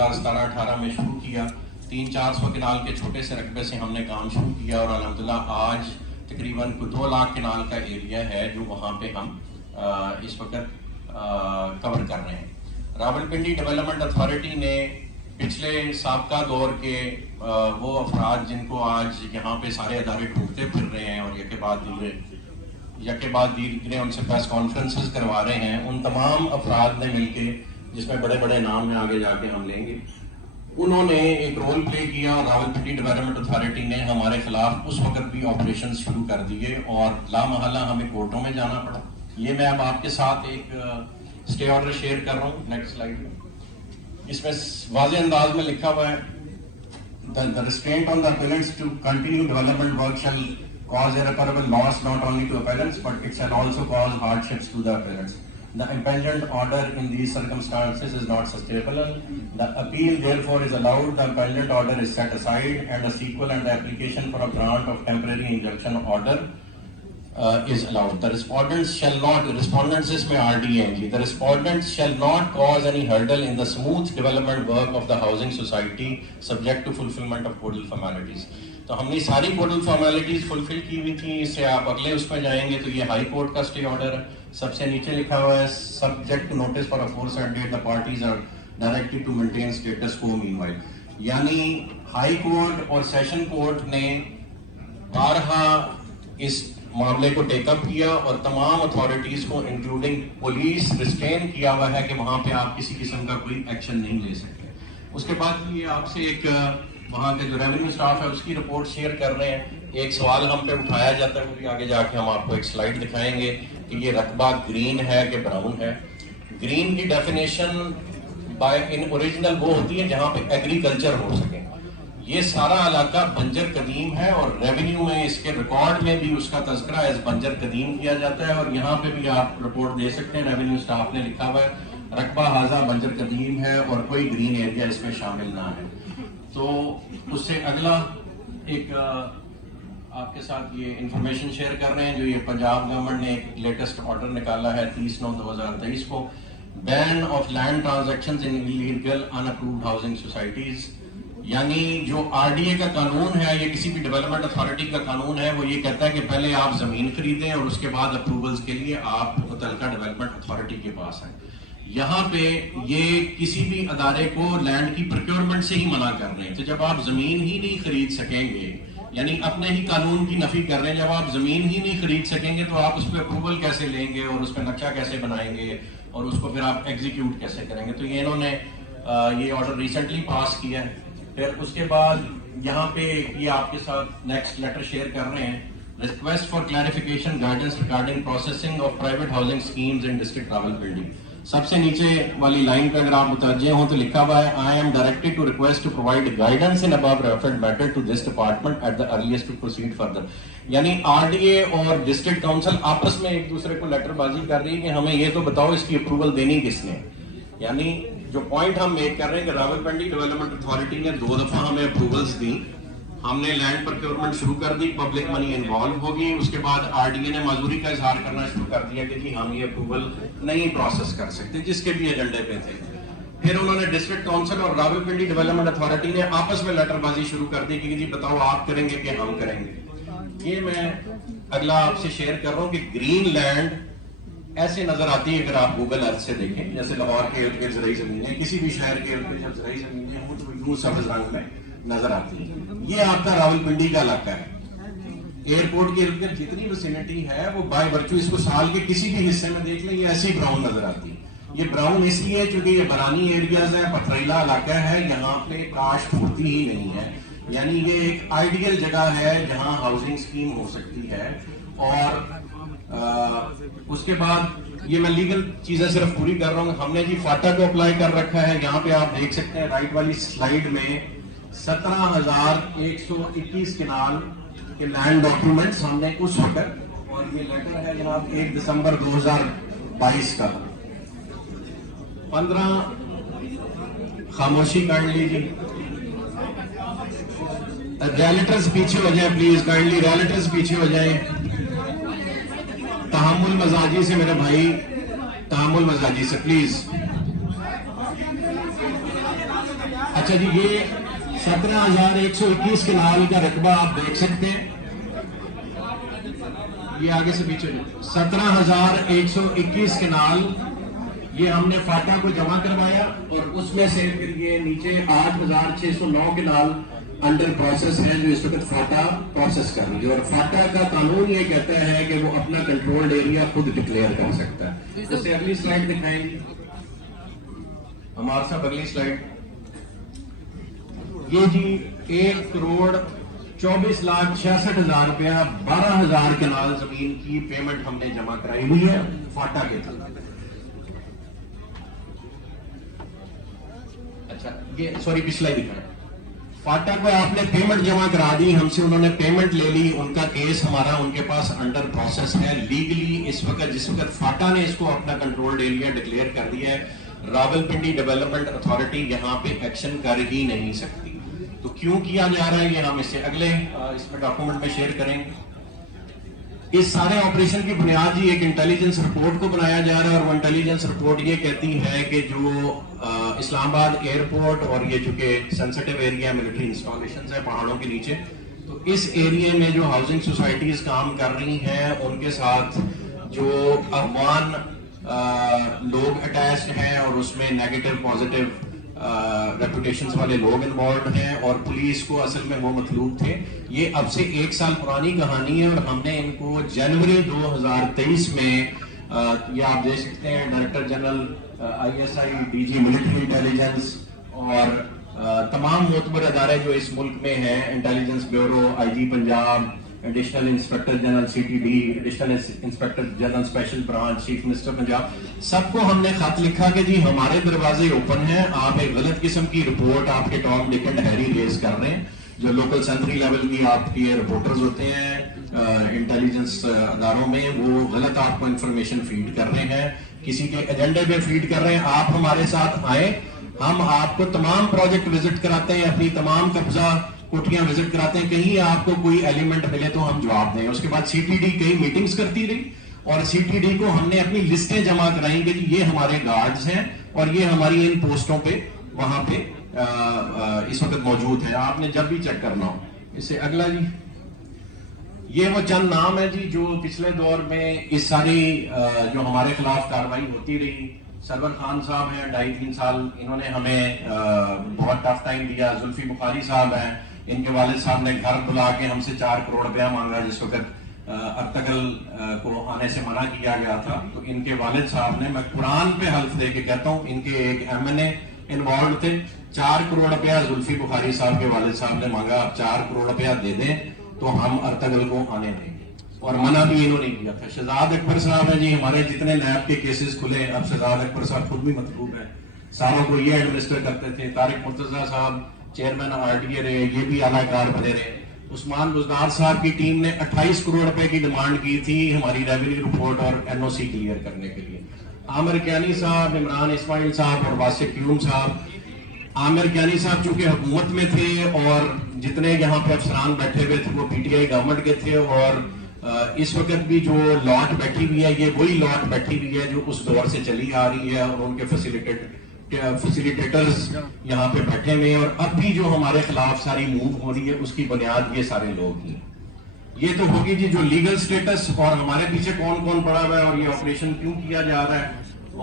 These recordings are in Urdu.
2017-18 میں شروع کیا. 300-400 کنال کے چھوٹے سے رقبے سے ہم نے کام شروع کیا اور الحمدللہ آج تقریباً 2 لاکھ کنال کا ایریا ہے جو وہاں پہ ہم اس وقت کور کر رہے ہیں. راولپنڈی ڈیولپمنٹ اتھارٹی نے پچھلے سابقہ دور کے وہ افراد جن کو آج یہاں پہ سارے ادارے ڈھونڈتے پھر رہے ہیں اور یکے بعد دیگرے ان سے پریس کانفرنسز کروا رہے ہیں، ان تمام افراد نے مل کے، جس میں بڑے بڑے نام میں آگے جا کے ہم لیں گے، انہوں نے ایک رول پلے کیا اور راولپنڈی ڈیولپمنٹ اتھارٹی نے ہمارے خلاف اس وقت بھی آپریشن شروع کر دیے اور لامحالہ ہمیں کورٹوں میں جانا پڑا. یہ میں اب آپ کے ساتھ ایک اسٹے آرڈر شیئر کر رہا ہوں. نیکسٹ سلائیڈ میں اس میں واضح انداز میں لکھا ہوا ہے the restraint on the appellants to continue development work shall cause irreparable loss not only to appellants but it shall also cause hardships to the appellants. The impingement order in these circumstances is not sustainable. The appeal therefore is allowed. The impingement order is set aside and a sequel and the application for a grant of temporary injunction order is allowed. The respondents shall not, respondents is mein RDNG, the respondents shall not cause any hurdle in the smooth development work of the housing society subject to fulfillment of codal formalities. تو ہم نے ساری کوڈل فارمیلٹیز فلفل کی ہوئی تھیں. اس سے آپ اگلے اس میں جائیں گے تو یہ ہائی کورٹ کا اسٹے آرڈر ہے. سب سے نیچے لکھا ہوا ہے subject to notice for aforesaid date the parties are directed to maintain status quo meanwhile. یعنی ہائی کورٹ اور سیشن کورٹ نے بارہا اس معاملے کو ٹیک اپ کیا اور تمام اتھارٹیز کو انکلوڈنگ پولیس ریسٹین کیا ہوا ہے کہ وہاں پہ آپ کسی قسم کا کوئی ایکشن نہیں لے سکتے. اس کے بعد یہ آپ سے ایک وہاں کے جو ریونیو سٹاف ہے اس کی رپورٹ شیئر کر رہے ہیں. ایک سوال ہم پہ اٹھایا جاتا ہے، وہ بھی آگے جا کے ہم آپ کو ایک سلائیڈ دکھائیں گے کہ یہ رقبہ گرین ہے کہ براؤن ہے. گرین کی ڈیفینیشن بائی ان اوریجنل وہ ہوتی ہے جہاں پہ ایگریکلچر ہو سکے. یہ سارا علاقہ بنجر قدیم ہے اور ریونیو میں اس کے ریکارڈ میں بھی اس کا تذکرہ ایز بنجر قدیم کیا جاتا ہے اور یہاں پہ بھی آپ رپورٹ دے سکتے ہیں. ریونیو سٹاف نے لکھا ہوا ہے رقبہ حاضہ بنجر قدیم ہے اور کوئی گرین ایریا اس میں شامل نہ ہے. تو اس سے اگلا ایک آپ کے ساتھ یہ انفارمیشن شیئر کر رہے ہیں جو یہ پنجاب گورنمنٹ نے ایک لیٹسٹ آرڈر نکالا ہے 30/9/2023 کو. Ban of land transactions in illegal unapproved housing societies. یعنی جو آر ڈی اے کا قانون ہے یا کسی بھی ڈیولپمنٹ اتھارٹی کا قانون ہے وہ یہ کہتا ہے کہ پہلے آپ زمین خریدیں اور اس کے بعد اپروولز کے لیے آپ متعلقہ ڈیولپمنٹ اتھارٹی کے پاس آئیں. یہاں پہ یہ کسی بھی ادارے کو لینڈ کی پروکیورمنٹ سے ہی منع کر رہے ہیں. تو جب آپ زمین ہی نہیں خرید سکیں گے، یعنی اپنے ہی قانون کی نفی کر رہے ہیں، جب آپ زمین ہی نہیں خرید سکیں گے تو آپ اس پہ اپروول کیسے لیں گے اور اس پہ نقشہ کیسے بنائیں گے اور اس کو پھر آپ ایگزیکیوٹ کیسے کریں گے. تو یہ انہوں نے یہ آرڈر ریسنٹلی پاس کیا ہے. پھر اس کے بعد یہاں پہ یہ آپ کے ساتھ نیکسٹ لیٹر شیئر کر رہے ہیں request for clarification guidance regarding processing of private housing schemes in district Rawalpindi. سب سے نیچے والی لائن پہ اگر آپ متوجہ ہوں تو لکھا ہوا ہے I am directed to request to provide guidance in above referred matter to this department at the earliest to proceed further. یعنی آر ڈی اے اور ڈسٹرکٹ کاؤنسل آپس میں ایک دوسرے کو لیٹر بازی کر رہی ہے کہ ہمیں یہ تو بتاؤ اس کی اپروول دینی کس نے. یعنی جو پوائنٹ ہم میک کر رہے ہیں کہ راولپنڈی ڈیولپمنٹ اتھارٹی نے 2 دفعہ ہمیں اپروولز دی، ہم نے لینڈ پروکیورمنٹ شروع کر دی، پبلک منی انوالو ہوگی، اس کے بعد آر ڈی اے نے معذوری کا اظہار کرنا شروع کر دیا کہ جی ہم یہ اپروول نہیں پروسیس کر سکتے جس کے بھی ایجنڈے پہ تھے. پھر انہوں نے ڈسٹرکٹ کاؤنسل اور راولپنڈی ڈیولپمنٹ اتھارٹی نے آپس میں لیٹر بازی شروع کر دی کہ جی بتاؤ آپ کریں گے کہ ہم کریں گے. یہ میں اگلا آپ سے شیئر کر رہا ہوں کہ گرین لینڈ ایسے نظر آتی ہے اگر آپ گوگل ارتھ سے دیکھیں. جیسے لاہور کے ارد گرد زرعی زمینیں، کسی بھی شہر کے ارد گرد جب زرعی زمینیں ہوں تو یوں سبز رنگ میں نظر آتی ہیں. یہ آپ کا راولپنڈی کا علاقہ ہے. ایئرپورٹ کے ارد گرد جتنی ویسینٹی ہے وہ بائی ورچو اس کو سال کے کسی بھی حصے میں دیکھ لیں یہ ایسی براؤن نظر آتی ہے. یہ براؤن اس لیے چونکہ یہ برانی ایریاز ہیں، پتھریلا علاقہ ہے، یہاں پہ کاشت ہوتی ہی نہیں ہے. یعنی یہ ایک آئیڈیل جگہ ہے جہاں ہاؤسنگ اسکیم ہو سکتی ہے. اور اس کے بعد یہ میں لیگل چیزیں صرف پوری کر رہا ہوں. ہم نے جی فاٹا کو اپلائی کر رکھا ہے. یہاں پہ آپ دیکھ سکتے ہیں رائٹ والی سلائیڈ میں 17,121 کنال کے لینڈ ڈاکیومنٹس ہم نے اس وقت، اور یہ لیٹر ہے جناب 1 دسمبر 2022 کا. 15 خاموشی کائنڈلی جی، ریلیٹرز پیچھے ہو جائیں پلیز، کائنڈلی ریلیٹرز پیچھے ہو جائیں. تحمل مزاجی سے میرے بھائی، تحمل مزاجی سے پلیز. اچھا جی، یہ 17,121 کنال کا رقبہ آپ دیکھ سکتے ہیں. یہ آگے سے پیچھے 17,121 کنال یہ ہم نے فاٹا کو جمع کروایا، اور اس میں سے پھر یہ نیچے 8,609 کنال انڈر پروسیس ہے جو اس وقت فاٹا پروسیس کر رہی ہے. اور فاٹا کا قانون یہ کہتا ہے کہ وہ اپنا کنٹرولڈ ایریا خود ڈکلیئر کر سکتا ہے. اس سے اگلی سلائیڈ دکھائیں گے ہمارے صاحب، اگلی سلائیڈ. یہ جی 1,24,66,000 روپیہ 12,000 کنال زمین کی پیمنٹ ہم نے جمع کرائی ہوئی ہے فاٹا کے تحت. اچھا یہ سوری پچھلا ہی دکھائیں. فاٹا کو آپ نے پیمنٹ جمع کرا دی ہم سے، انہوں نے پیمنٹ لے لی، ان کا کیس ہمارا ان کے پاس انڈر پروسیس ہے لیگلی. اس وقت جس وقت فاٹا نے اس کو اپنا کنٹرولڈ ایریا ڈکلیئر کر دیا ہے، راولپنڈی ڈیولپمنٹ اتھارٹی یہاں پہ ایکشن کر ہی نہیں سکتی. تو کیوں کیا جا رہا ہے یہ ہم اس سے اگلے اس میں ڈاکومنٹ میں شیئر کریں گے. اس سارے آپریشن کی بنیاد جی ایک انٹیلیجنس رپورٹ کو بنایا جا رہا ہے، اور وہ انٹیلیجنس رپورٹ یہ کہتی ہے کہ جو اسلام آباد ایئرپورٹ اور یہ چونکہ سینسٹیو ایریا ملٹری انسٹالیشنز ہیں پہاڑوں کے نیچے، تو اس ایریا میں جو ہاؤسنگ سوسائٹیز کام کر رہی ہیں ان کے ساتھ جو افغان لوگ اٹیچڈ ہیں اور اس میں نیگیٹو پازیٹیو ریپوٹیشنز والے لوگ انوالوڈ ہیں، اور پولیس کو اصل میں وہ مطلوب تھے. یہ اب سے 1 سال پرانی کہانی ہے، اور ہم نے ان کو جنوری 2023 میں یہ آپ دیکھ سکتے ہیں director general ISI DG military intelligence اور تمام معتبر ادارے جو اس ملک میں ہیں، intelligence bureau, IG Punjab, additional inspector general CTD، additional inspector general special branch, chief minister Punjab, سب کو ہم نے خط لکھا کہ جی ہمارے دروازے اوپن ہیں. آپ ایک غلط قسم کی رپورٹ آپ کے ٹام ڈک اینڈ ہیری ریز کر رہے ہیں. جو لوکل سینٹری لیول کی آپ کے رپورٹرز ہوتے ہیں انٹیلیجنس اداروں میں، وہ غلط آپ کو انفارمیشن فیڈ کر رہے ہیں، کسی کے ایجنڈے پہ فیڈ کر رہے ہیں. آپ ہمارے ساتھ آئیں، ہم آپ کو تمام پروجیکٹ وزٹ کراتے ہیں، اپنی تمام قبضہ کوٹیاں وزٹ کراتے ہیں، کہیں آپ کو کوئی ایلیمنٹ ملے تو ہم جواب دیں. اس کے بعد CTD کئی میٹنگز کرتی رہی، اور CTD کو ہم نے اپنی لسٹیں جمع کرائیں کہ یہ ہمارے گارڈز ہیں اور یہ ہماری ان پوسٹوں پہ وہاں پہ اس وقت موجود ہے. آپ نے جب بھی چیک کرنا ہو. اس سے اگلا جی، یہ وہ چند نام ہے جی جو پچھلے دور میں اس ساری جو ہمارے خلاف کارروائی ہوتی رہی. سرور خان صاحب ہیں 2.5-3 سال، انہوں نے ہمیں بہت ٹف ٹائم دیا. زلفی بخاری صاحب ہیں، ان کے والد صاحب نے گھر بلا کے ہم سے 4 کروڑ روپیہ مانگا جس وقت ارتگل کو آنے سے منع کیا گیا تھا. تو ان کے والد صاحب نے، میں قرآن پہ حلف دے کے کہتا ہوں، ان کے ایک MNA انوالوڈ تھے، 4 کروڑ روپیہ زلفی بخاری صاحب کے والد صاحب نے مانگا. 4 کروڑ روپیہ دے دیں تو ہم ارتگل کو آنے دیں گے، اور منع بھی انہوں نے کیا تھا. شہزاد اکبر صاحب ہیں جی، ہمارے جتنے نیب کے کیسز کھلے، اب شہزاد اکبر صاحب خود بھی مطلوب ہیں، ساروں کو یہ ایڈمنسٹر کرتے تھے. طارق مرتضیٰ صاحب چیئرمین RTA رہے، یہ بھی اعلیٰ کار بنے رہے. عثمان بزدار صاحب کی ٹیم نے 28 کروڑ روپے کی ڈیمانڈ کی تھی ہماری ریونیو رپورٹ اور NOC کلیئر کرنے کے لیے. عامر کیانی صاحب، عمران اسماعیل صاحب اور واسق قیوم صاحب. عامر کیانی صاحب چونکہ حکومت میں تھے اور جتنے یہاں پہ افسران بیٹھے ہوئے تھے وہ PTI گورنمنٹ کے تھے، اور اس وقت بھی جو لاٹ بیٹھی ہوئی ہے یہ وہی لاٹ بیٹھی ہوئی ہے جو اس دور سے چلی آ رہی ہے، اور ان کے فیسیلیٹیٹرز یہاں پہ بیٹھے ہوئے ہیں. اور اب بھی جو ہمارے خلاف ساری موو ہو رہی ہے اس کی بنیاد یہ سارے لوگ ہیں. یہ تو ہوگی جی جو لیگل سٹیٹس، اور ہمارے پیچھے کون کون پڑا ہوا ہے اور یہ آپریشن کیوں کیا جا رہا ہے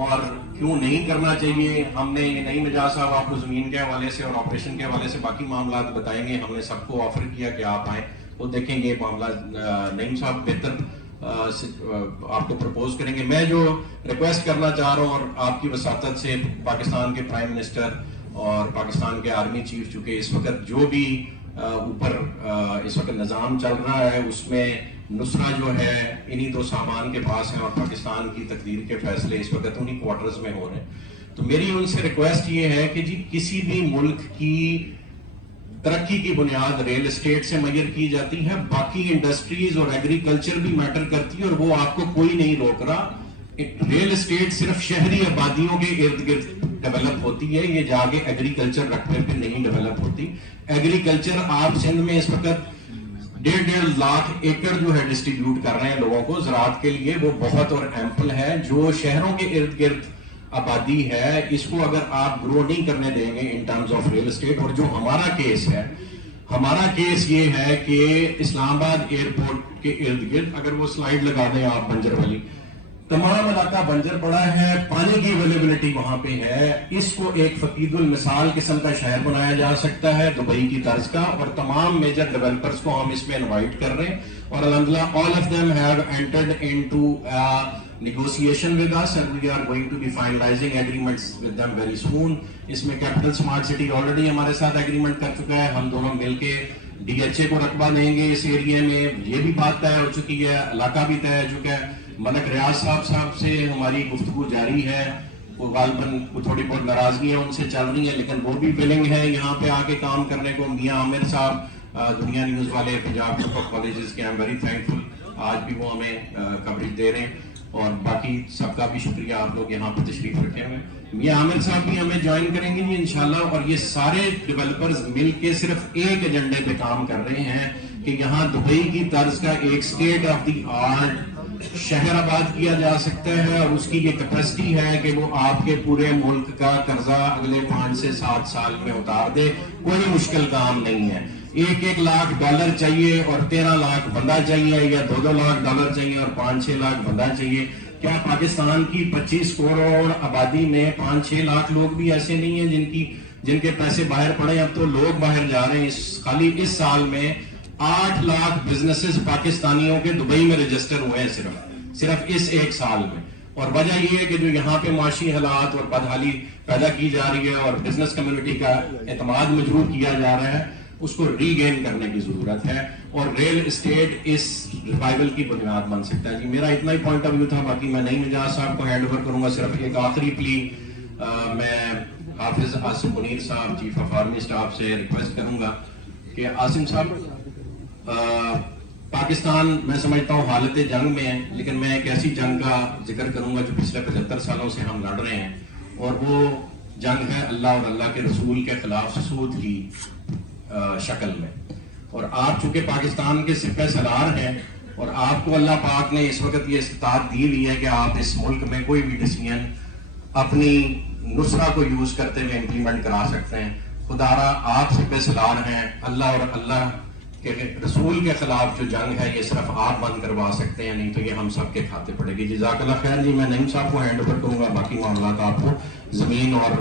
اور کیوں نہیں کرنا چاہیے. ہم نے نعیم اعجاز صاحب آپ کو زمین کے حوالے سے اور آپریشن کے حوالے سے باقی معاملات بتائیں گے. ہم نے سب کو آفر کیا کہ آپ آئیں، وہ دیکھیں گے معاملہ. نعیم صاحب بہتر آپ کو پرپوز کریں گے. میں جو ریکویسٹ کرنا چاہ رہا ہوں اور آپ کی وساطت سے پاکستان کے پرائم منسٹر اور پاکستان کے آرمی چیف، چونکہ اس وقت جو بھی اوپر اس وقت نظام چل رہا ہے اس میں نصرہ جو ہے انہی 2 سامان کے پاس ہیں، اور پاکستان کی تقدیر کے فیصلے اس وقت انہی کوارٹرز میں ہو رہے ہیں. تو میری ان سے ریکویسٹ یہ ہے کہ جی کسی بھی ملک کی ترقی کی بنیاد ریل اسٹیٹ سے میئر کی جاتی ہے، باقی انڈسٹریز اور ایگریکلچر بھی میٹر کرتی ہے، اور وہ آپ کو کوئی نہیں روک رہا. ریل اسٹیٹ صرف شہری آبادیوں کے ارد گرد ڈیولپ ہوتی ہے، یہ جا کے ایگریکلچر رقبے پہ نہیں ڈیولپ ہوتی. ایگریکلچر آپ سندھ میں اس وقت 1.5 لاکھ ایکڑ جو ہے ڈسٹریبیوٹ کر رہے ہیں لوگوں کو زراعت کے لیے، وہ بہت اور ایمپل ہے. جو شہروں کے ارد گرد آبادی ہے اس کو اگر آپ گرو نہیں کرنے دیں گے in terms of real estate. اور جو ہمارا کیس یہ ہے کہ اسلام آباد ایئرپورٹ کے ارد گرد اگر وہ سلائیڈ لگا دیں آپ بنجر والی, تمام علاقہ بنجر پڑا ہے, پانی کی اویلیبلٹی وہاں پہ ہے. اس کو ایک فقید المثال قسم کا شہر بنایا جا سکتا ہے دبئی کی طرز کا, اور تمام میجر ڈیولپرز کو ہم اس میں انوائٹ کر رہے ہیں. اور الحمدللہ all of them have entered into negotiation with us and we are going to be finalizing agreements with them very soon. اس میں کیپٹل اسمارٹ سٹی آلریڈی ہمارے ساتھ ایگریمنٹ کر چکا ہے, ہم دونوں مل کے ڈی ایچ اے کو رقبہ دیں گے اس ایریے میں. یہ بھی بات طے ہو چکی ہے, علاقہ بھی طے ہو چکا ہے. ملک ریاض صاحب سے ہماری گفتگو جاری ہے, وہ غالباً تھوڑی بہت ناراضگیاں ان سے چل رہی ہیں لیکن وہ بھی ولنگ ہے یہاں پہ آ کے کام کرنے کو. میاں عامر صاحب دنیا نیوز والے پنجاب کالجز کے, I'm very thankful, آج بھی وہ ہمیں کوریج دے رہے ہیں. اور باقی سب کا بھی شکریہ, آپ لوگ یہاں پہ تشریف رکھے ہوئے. میاں عامر صاحب بھی ہمیں جوائن کریں گے جی انشاءاللہ. اور یہ سارے ڈیولپرز مل کے صرف ایک ایجنڈے پہ کام کر رہے ہیں کہ یہاں دبئی کی طرز کا ایک اسٹیٹ آف دی آرٹ شہر آباد کیا جا سکتا ہے. اور اس کی یہ کیپیسٹی ہے کہ وہ آپ کے پورے ملک کا قرضہ اگلے 5 سے 7 سال میں اتار دے. کوئی مشکل کام نہیں ہے. 1-1 لاکھ ڈالر چاہیے اور 13 لاکھ بندہ چاہیے, یا 2-2 لاکھ ڈالر چاہیے اور 5-6 لاکھ بندہ چاہیے. کیا پاکستان کی 25 کروڑ آبادی میں 5-6 لاکھ لوگ بھی ایسے نہیں ہیں جن کے پیسے باہر پڑے؟ اب تو لوگ باہر جا رہے ہیں. خالی اس سال میں 8 لاکھ بزنسز پاکستانیوں کے دبئی میں رجسٹر ہوئے ہیں صرف اس ایک سال میں. اور وجہ یہ ہے کہ جو یہاں پہ معاشی حالات اور بدحالی پیدا کی جا رہی ہے اور بزنس کمیونٹی کا اعتماد مجروح کیا جا رہا ہے, اس کو ری گین کرنے کی ضرورت ہے. اور ریل اسٹیٹ اس ریوائول کی بنیاد بن سکتا ہے. جی میرا اتنا ہی پوائنٹ آف ویو تھا, باقی میں نہیں مجاز صاحب کو ہینڈ اوور کروں گا. صرف ایک آخری پلی میں حافظ عاصم منیر صاحب چیف آف آرمی اسٹاف سے ریکویسٹ کروں گا کہ عاصم صاحب, پاکستان میں سمجھتا ہوں حالت جنگ میں ہے, لیکن میں ایک ایسی جنگ کا ذکر کروں گا جو پچھلے 75 سالوں سے ہم لڑ رہے ہیں, اور وہ جنگ ہے اللہ اور اللہ کے رسول کے خلاف سود کی شکل میں. اور آپ چونکہ پاکستان کے سپہ سالار ہیں اور آپ کو اللہ پاک نے اس وقت یہ استطاعت دی ہوئی ہے کہ آپ اس ملک میں کوئی بھی ڈیسیژن اپنی نصرہ کو یوز کرتے ہوئے امپلیمنٹ کرا سکتے ہیں. خدارا آپ سپہ سالار ہیں, اللہ اور اللہ کہ رسول کے خلاف جو جنگ ہے یہ صرف آپ بند کروا سکتے ہیں, نہیں تو یہ ہم سب کے کھاتے پڑے گی. جزاک اللہ خیر. جی میں نعیم صاحب کو ہینڈ اوور کروں گا, باقی معاملات آپ کو زمین اور